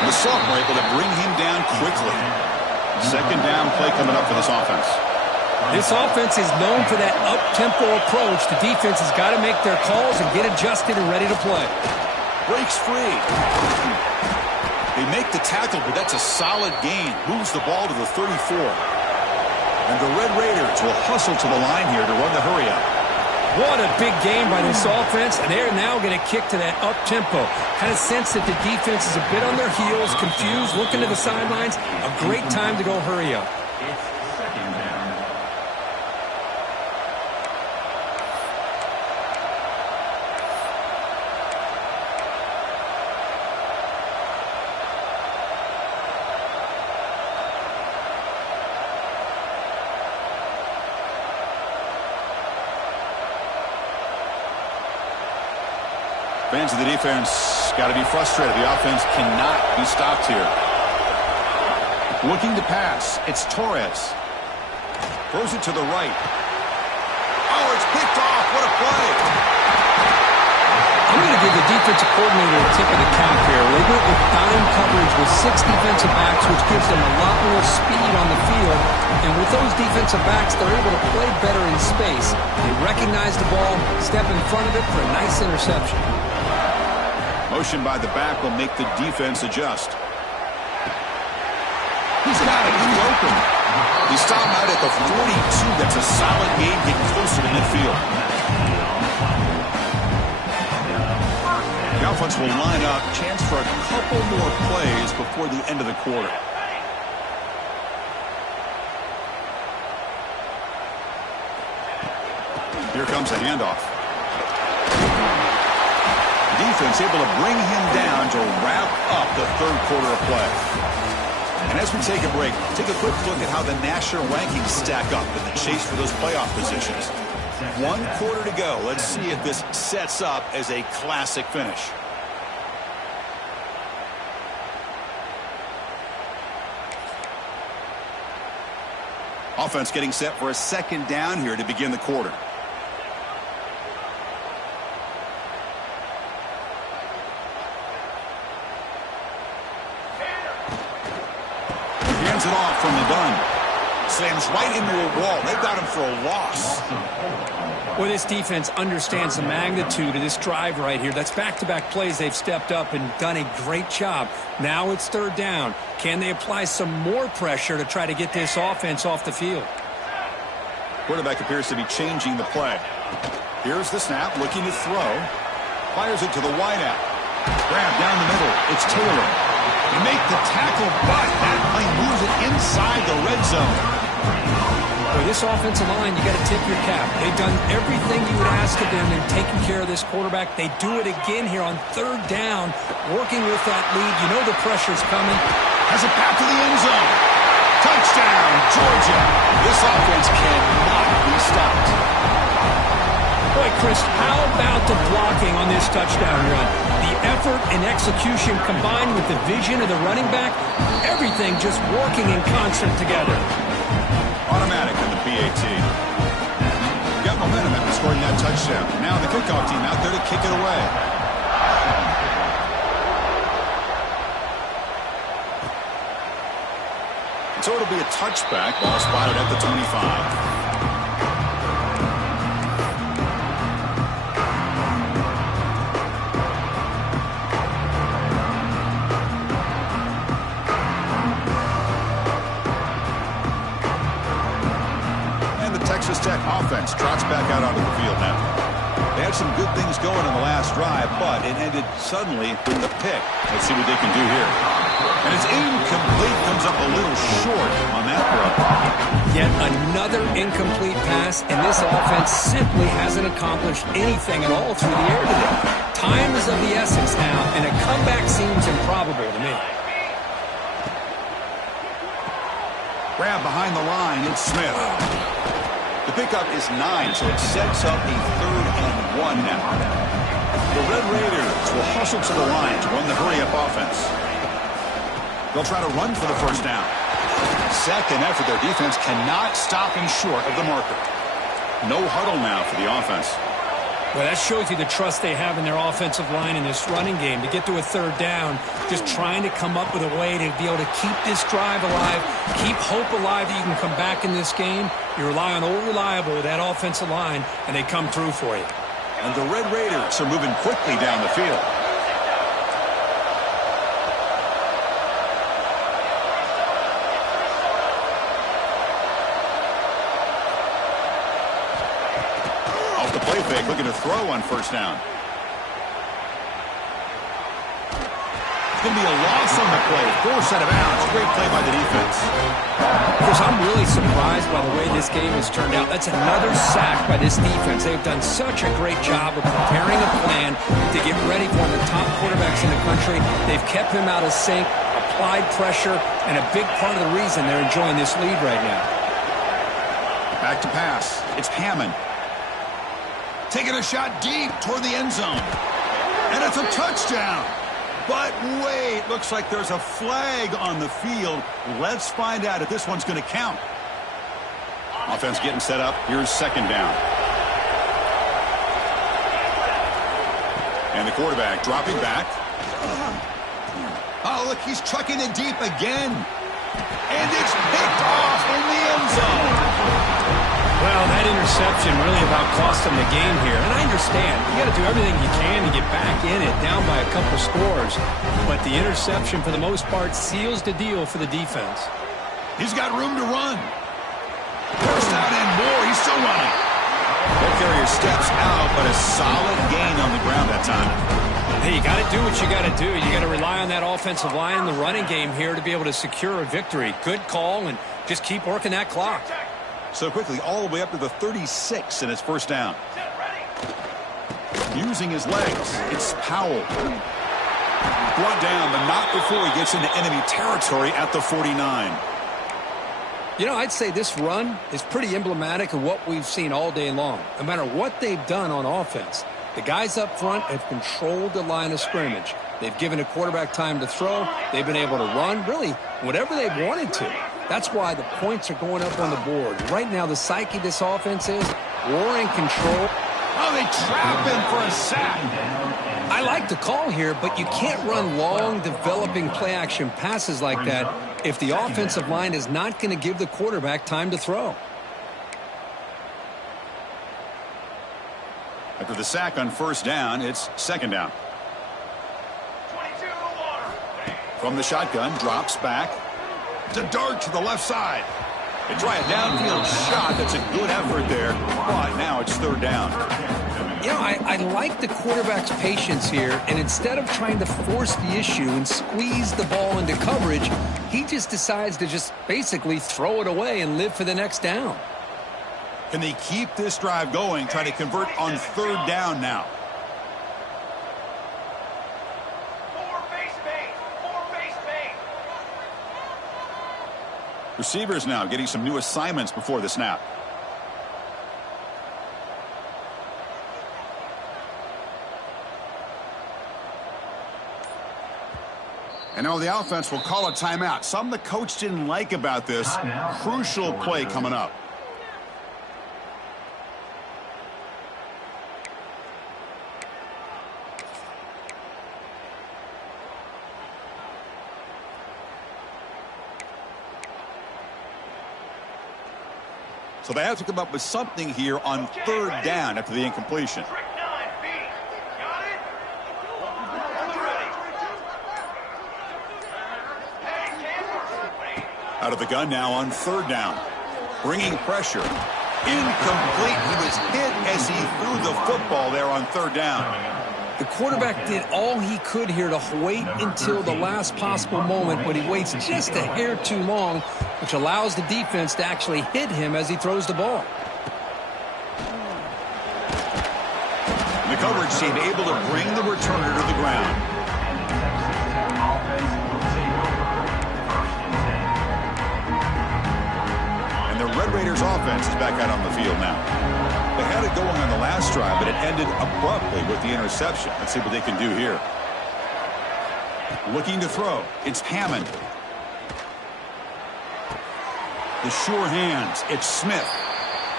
The sophomore able to bring him down quickly. 2nd down play coming up for this offense. This offense is known for that up-tempo approach. The defense has got to make their calls and get adjusted and ready to play. Breaks free. They make the tackle, but that's a solid gain. Moves the ball to the 34. And the Red Raiders will hustle to the line here to run the hurry-up. What a big game by this offense, and they're now going to kick to that up-tempo. Kind of sense that the defense is a bit on their heels, confused, looking to the sidelines. A great time to go hurry up. It's 2nd down. Fans of the defense got to be frustrated. The offense cannot be stopped here. Looking to pass. It's Torres. Throws it to the right. Oh, it's picked off. What a play. I'm going to give the defensive coordinator a tip of the cap here. They went with dime coverage with 6 defensive backs, which gives them a lot more speed on the field. And with those defensive backs, they're able to play better in space. They recognize the ball, step in front of it for a nice interception. Motion by the back will make the defense adjust. He's got it. He's open. He stopped out at the 42. That's a solid gain, getting closer to midfield. The offense will line up. Chance for a couple more plays before the end of the quarter. Here comes a handoff. Defense able to bring him down to wrap up the 3rd quarter of play. And as we take a break, take a quick look at how the national rankings stack up in the chase for those playoff positions. 1 quarter to go. Let's see if this sets up as a classic finish. Offense getting set for a 2nd down here to begin the quarter. Hands it off from the gun. Slams right into a wall. They've got him for a loss. Well, this defense understands the magnitude of this drive right here. That's back-to-back plays. They've stepped up and done a great job. Now it's third down. Can they apply some more pressure to try to get this offense off the field? Quarterback appears to be changing the play. Here's the snap, looking to throw. Fires it to the wideout. Grab down the middle. It's Taylor. They make the tackle, but that play moves it inside the red zone. For this offensive line, you got to tip your cap. They've done everything you would ask of them in taking care of this quarterback. They do it again here on third down, working with that lead. You know the pressure's coming. Has it back to the end zone. Touchdown, Georgia. This offense cannot be stopped. Boy, Chris, how about the blocking on this touchdown run? The effort and execution combined with the vision of the running back, everything just working in concert together. Automatic on the PAT. Got momentum after scoring that touchdown. Now the kickoff team out there to kick it away. So it'll be a touchback. Ball spotted at the 25. Texas Tech offense trots back out onto the field now. They had some good things going in the last drive, but it ended suddenly with a pick. Let's see what they can do here. And it's incomplete. Comes up a little short on that throw. Yet another incomplete pass, and this offense simply hasn't accomplished anything at all through the air today. Time is of the essence now, and a comeback seems improbable to me. Grab behind the line. It's Smith. The pickup is 9, so it sets up a 3rd and 1 now. The Red Raiders will hustle to the line to run the hurry-up offense. They'll try to run for the first down. Second effort, their defense cannot stop them short of the marker. No huddle now for the offense. Well, that shows you the trust they have in their offensive line in this running game. To get to a third down, just trying to come up with a way to be able to keep this drive alive, keep hope alive that you can come back in this game. You rely on old reliable, that offensive line, and they come through for you. And the Red Raiders are moving quickly down the field. The play fake, looking to throw on first down. It's going to be a loss on the play. Forced out of bounds. Great play by the defense. Chris, I'm really surprised by the way this game has turned out. That's another sack by this defense. They've done such a great job of preparing a plan to get ready for one of the top quarterbacks in the country. They've kept him out of sync, applied pressure, and a big part of the reason they're enjoying this lead right now. Back to pass. It's Hammond. Taking a shot deep toward the end zone. And it's a touchdown. But wait, looks like there's a flag on the field. Let's find out if this one's going to count. Offense getting set up. Here's second down. And the quarterback dropping back. Oh, look, he's trucking it deep again. And it's picked off in the end zone. Well, that interception really about cost them the game here. And I understand. You got to do everything you can to get back in it, down by a couple scores. But the interception, for the most part, seals the deal for the defense. He's got room to run. First down and more. He's still running. That carrier steps out, but a solid gain on the ground that time. Hey, you got to do what you got to do. You got to rely on that offensive line in the running game here to be able to secure a victory. Good call, and just keep working that clock. So quickly, all the way up to the 36 in his first down. Using his legs, it's Powell. Brought down, but not before he gets into enemy territory at the 49. You know, I'd say this run is pretty emblematic of what we've seen all day long. No matter what they've done on offense, the guys up front have controlled the line of scrimmage. They've given a quarterback time to throw. They've been able to run, really, whatever they've wanted to. That's why the points are going up on the board. Right now, the psyche of this offense is war in control. Oh, they trap him for a sack. I like the call here, but you can't run long, developing play-action passes like that if the offensive line is not going to give the quarterback time to throw. After the sack on first down, it's second down. From the shotgun, drops back. It's a dart to the left side. They try a downfield shot. That's a good effort there. But now it's third down. You know, I like the quarterback's patience here, and instead of trying to force the issue and squeeze the ball into coverage, he just decides to just basically throw it away and live for the next down. Can they keep this drive going, try to convert on third down now? Receivers now getting some new assignments before the snap. And now the offense will call a timeout. Something the coach didn't like about this. Crucial play coming up. So they have to come up with something here on third down after the incompletion. Out of the gun now on third down. Bringing pressure. Incomplete. He was hit as he threw the football there on third down. The quarterback did all he could here to wait until the last possible moment, but he waits just a hair too long, which allows the defense to actually hit him as he throws the ball. The coverage team able to bring the returner to the ground. And the Red Raiders offense is back out on the field now. They had it going on the last drive, but it ended abruptly with the interception. Let's see what they can do here. Looking to throw. It's Hammond. The sure hands. It's Smith.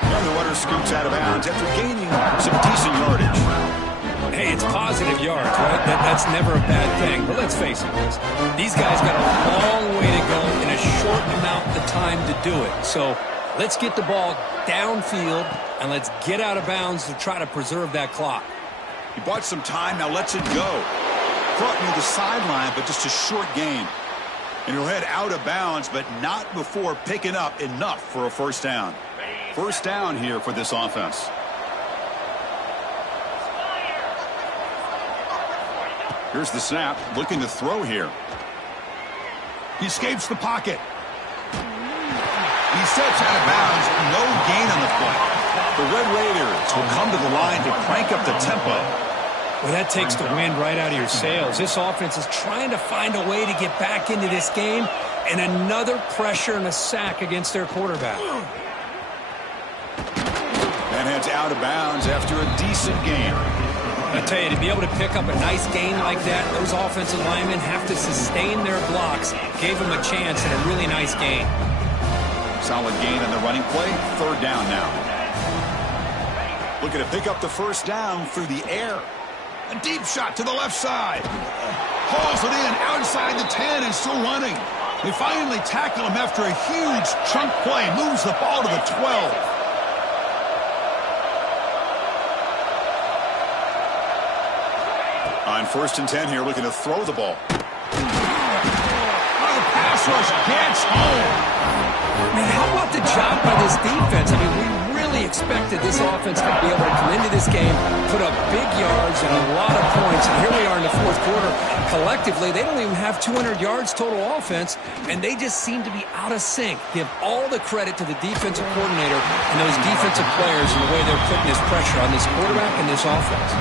And the runner scoots out of bounds after gaining some decent yardage. Hey, it's positive yards, right? That's never a bad thing. But let's face it, guys. These guys got a long way to go in a short amount of time to do it. So let's get the ball downfield, and let's get out of bounds to try to preserve that clock. He bought some time, now lets it go. Caught near the sideline, but just a short gain. And he'll head out of bounds, but not before picking up enough for a first down. First down here for this offense. Here's the snap, looking to throw here. He escapes the pocket. He steps out of bounds, no gain on the play. The Red Raiders will come to the line to crank up the tempo. Well, that takes the wind right out of your sails. This offense is trying to find a way to get back into this game, and another pressure and a sack against their quarterback. And heads out of bounds after a decent gain. I tell you, to be able to pick up a nice gain like that, those offensive linemen have to sustain their blocks. Gave them a chance at a really nice gain. Solid gain on the running play. Third down now. Looking to pick up the first down through the air. A deep shot to the left side. Hauls it in outside the 10 and still running. They finally tackle him after a huge chunk play. Moves the ball to the 12. On first and 10 here, looking to throw the ball. Oh, the pass rush gets home. Man, how about the job by this defense? I mean, we really expected this offense to be able to come into this game, put up big yards and a lot of points, and here we are in the fourth quarter. Collectively, they don't even have 200 yards total offense, and they just seem to be out of sync. Give all the credit to the defensive coordinator and those defensive players and the way they're putting this pressure on this quarterback and this offense.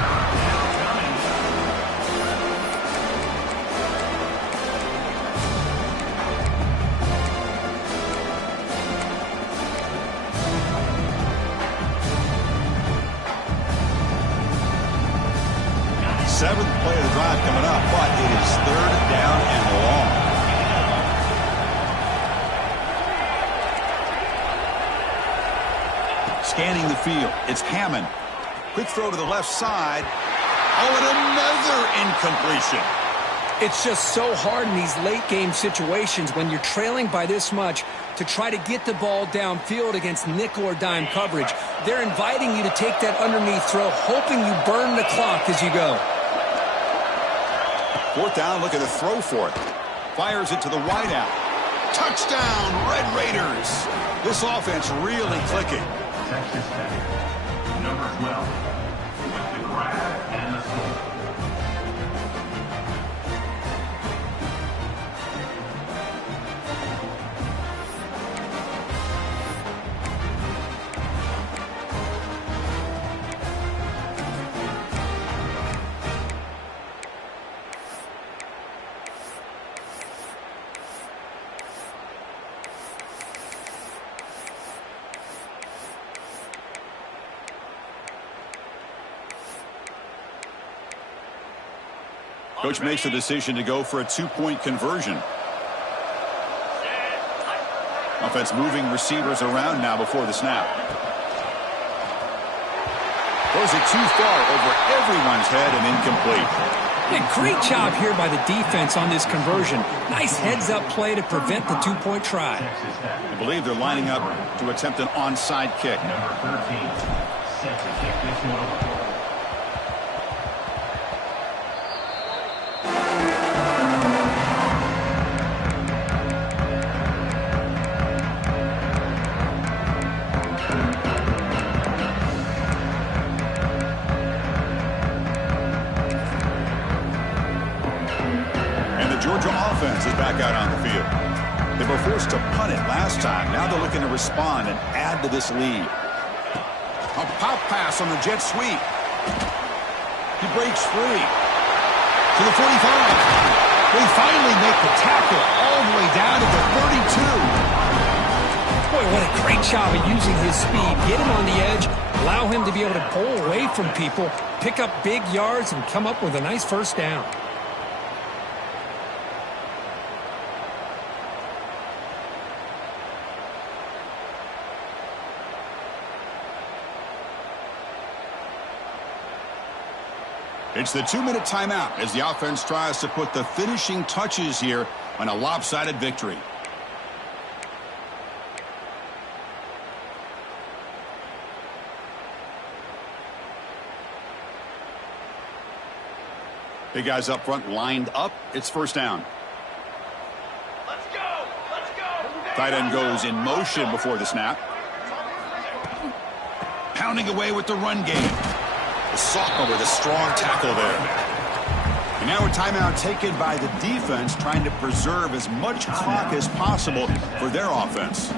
Seventh play of the drive coming up, but it is third down and long. Scanning the field, it's Hammond. Quick throw to the left side. Oh, and another incompletion. It's just so hard in these late game situations when you're trailing by this much to try to get the ball downfield against nickel or dime coverage. They're inviting you to take that underneath throw, hoping you burn the clock as you go. 4th down, look at the throw for it. Fires it to the wideout. Touchdown, Red Raiders. This offense really clicking. Texas Tech, number 12, with the grab and the score. Coach makes the decision to go for a 2-point conversion. Offense moving receivers around now before the snap. Throws it too far over everyone's head and incomplete. Yeah, great job here by the defense on this conversion. Nice heads-up play to prevent the 2-point try. I believe they're lining up to attempt an onside kick. Number 13, set to kick this one over. Offense is back out on the field. They were forced to punt it last time. Now they're looking to respond and add to this lead. A pop pass on the jet sweep. He breaks free to the 45. They finally make the tackle all the way down to the 32. Boy, what a great job of using his speed. Get him on the edge, allow him to be able to pull away from people, pick up big yards, and come up with a nice 1st down. It's the 2-minute timeout as the offense tries to put the finishing touches here on a lopsided victory. Big guys up front lined up. It's 1st down. Let's go! Let's go! Tight end goes in motion before the snap. Pounding away with the run game. The sophomore with a strong tackle there. And now a timeout taken by the defense, trying to preserve as much clock as possible for their offense.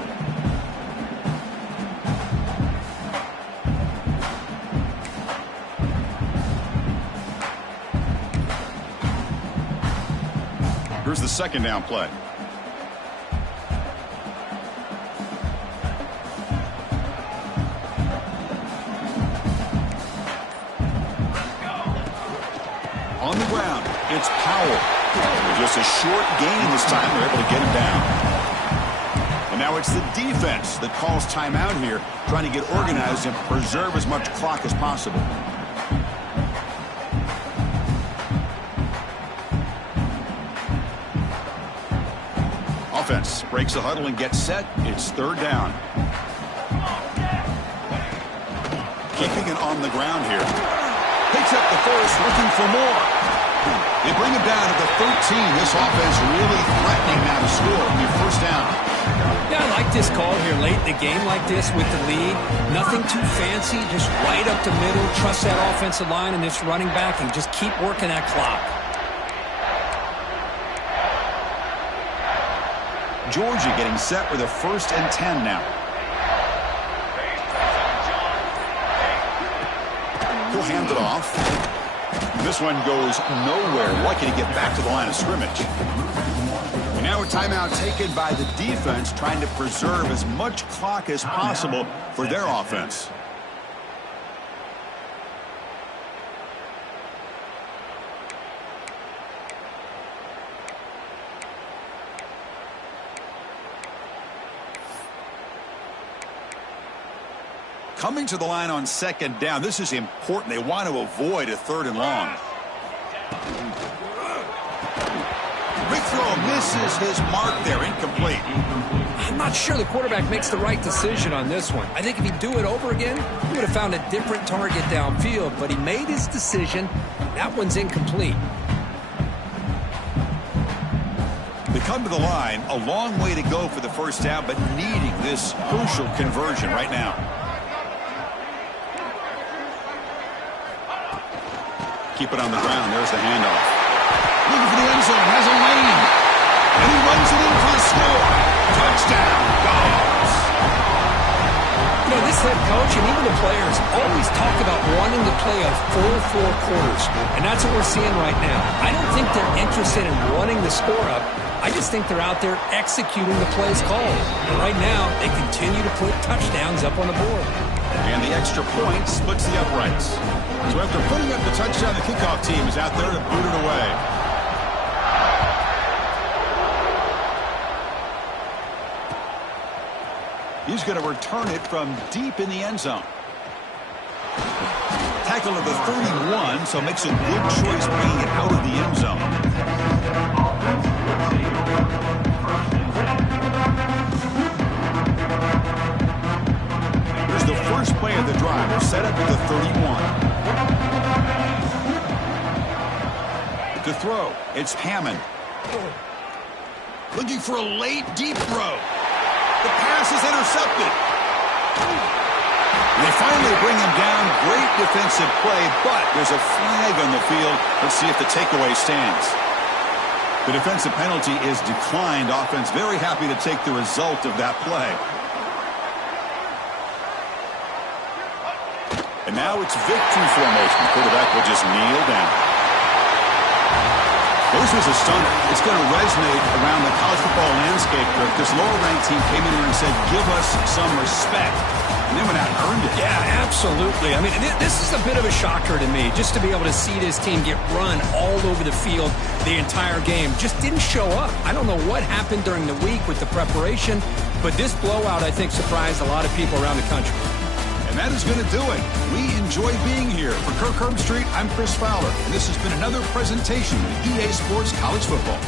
Here's the 2nd down play. On the ground, it's Powell. Just a short gain this time. They're able to get him down. And now it's the defense that calls timeout here, trying to get organized and preserve as much clock as possible. Offense breaks the huddle and gets set. It's 3rd down. Keeping it on the ground here. Picks up the first, looking for more. They bring him down to the 13. This offense really threatening now to score on your 1st down. Yeah, I like this call here late in the game like this with the lead. Nothing too fancy, just right up the middle. Trust that offensive line and this running back and just keep working that clock. Georgia getting set with a 1st and 10 now. He'll hand it off. This one goes nowhere. Lucky to get back to the line of scrimmage. And now a timeout taken by the defense, trying to preserve as much clock as possible for their offense. Coming to the line on 2nd down. This is important. They want to avoid a 3rd and long. throw misses his mark there, incomplete. I'm not sure the quarterback makes the right decision on this one. I think if he'd do it over again, he would have found a different target downfield, but he made his decision. That one's incomplete. They come to the line, a long way to go for the first down, but needing this crucial conversion right now. Keep it on the ground. There's the handoff. Looking for the end zone. Has a lane. And he runs it in for the score. Touchdown, Dogs. You know, this head coach and even the players always talk about wanting to play a full 4 quarters. And that's what we're seeing right now. I don't think they're interested in running the score up. I just think they're out there executing the plays called. And right now, they continue to put touchdowns up on the board. And the extra point splits the uprights. So after putting up the touchdown, the kickoff team is out there to boot it away. He's going to return it from deep in the end zone. Tackle at the 31, so makes a good choice bringing it out of the end zone. Here's the first play of the drive. They're set up at the 31. To throw, it's Hammond. Looking for a late, deep throw. The pass is intercepted. They finally bring him down. Great defensive play, but there's a flag on the field. Let's see if the takeaway stands. The defensive penalty is declined. Offense very happy to take the result of that play. And now it's victory formation. The quarterback will just kneel down. This was a stunner. It's going to resonate around the college football landscape. This lower-ranked team came in here and said, give us some respect. And they went out and earned it. Yeah, absolutely. I mean, this is a bit of a shocker to me, just to be able to see this team get run all over the field the entire game. Just didn't show up. I don't know what happened during the week with the preparation, but this blowout, I think, surprised a lot of people around the country. And that is going to do it. We enjoy being here. For Kirk Herbstreit, I'm Chris Fowler, and this has been another presentation of EA Sports College Football.